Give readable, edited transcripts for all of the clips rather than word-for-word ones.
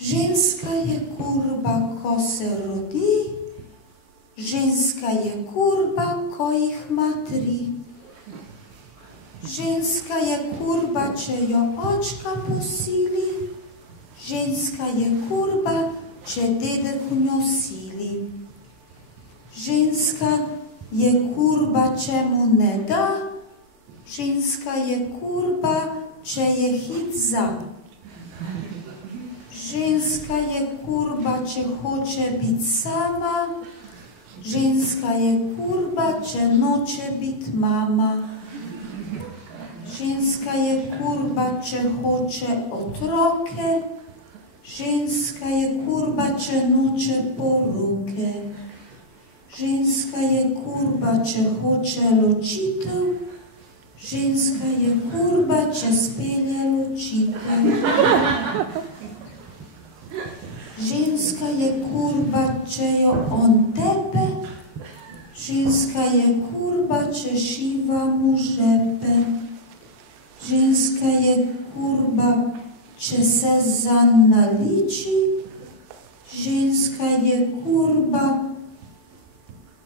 Ženska je kurba, ko se rodi, ženska je kurba, ko jih ima 3. Ženska je kurba, če jo očka posili, ženska je kurba, če dedek v njo sili. Ženska je kurba, če mu ne da, ženska je kurba, če je hit za. Ženska je kurba, če hoče biti sama, ženska je kurba, če noče biti mama. Ženska je kurba, če hoče otroke, ženska je kurba, če noče poroke. Ženska je kurba, če hoče ločitev, ženska je kurba, če spelje ločitev. Ženska je kurba, če jo on tepe, ženska je kurba, če šiva mu žepe. Ženska je kurba, če se zanj naliči, ženska je kurba,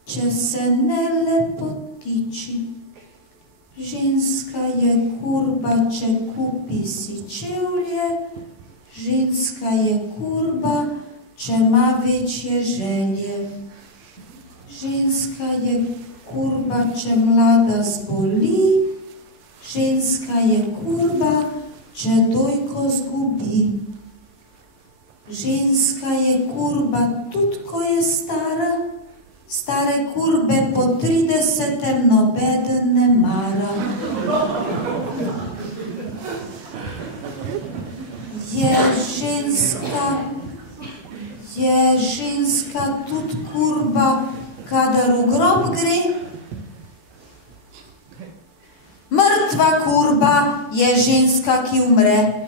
če se ne lepotiči. Ženska je kurba, če kupi si čevlje, ženska je kurba, če ima večje želje. Ženska je kurba, če mlada zboli, ženska je kurba, če dojko zgubi. Ženska je kurba, tudi ko je stara, stare kurbe po 30 nobeden ne mara. Je ženska tudi kurba, kadar v grob gre? Mrtva kurba je ženska, ki umre.